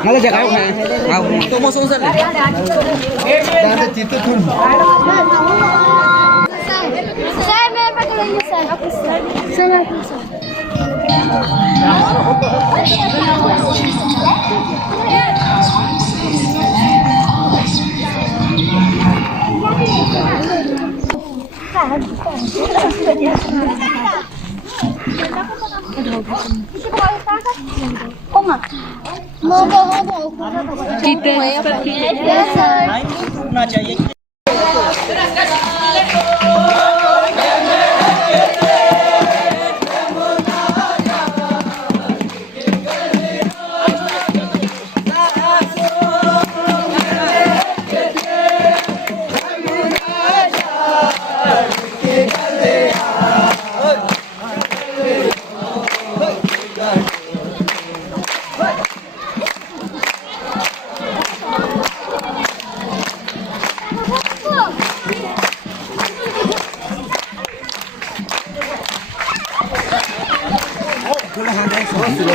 Malah jaga aku tuh mau sungsen Saya main pakai ini saya. Saya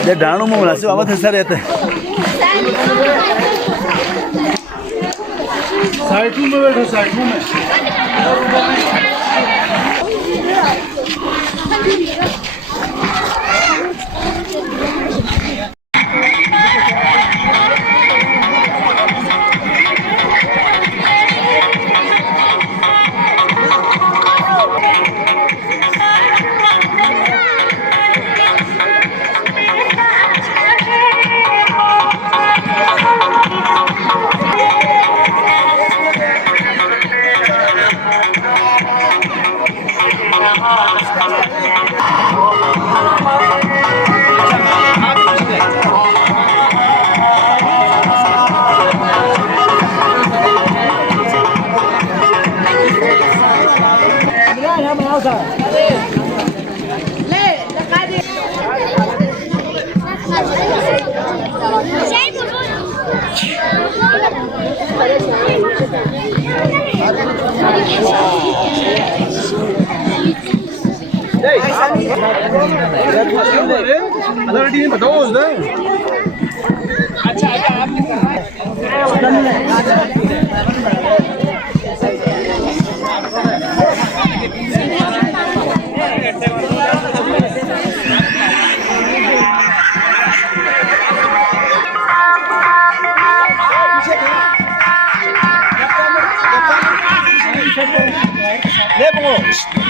ये डाणू में मुलासिब आवाज ऐसा रहता है साइड में बैठो साइड में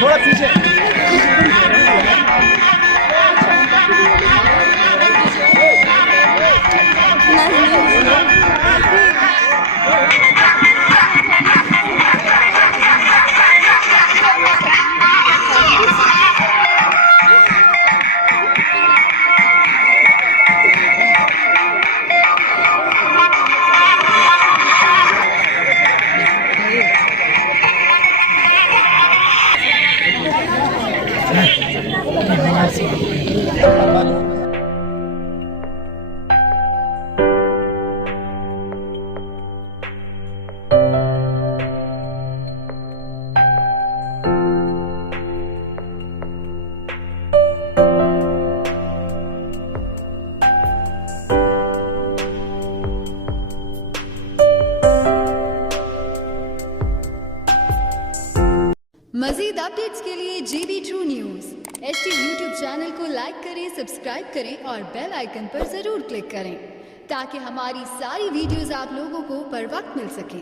थोड़ा पीछे मजीद अपडेट्स के लिए GB True News HT YouTube channel को लाइक करें, सब्सक्राइब करें और बेल आइकन पर जरूर क्लिक करें ताकि हमारी सारी वीडियोस आप लोगों को बर वक्त मिल सके।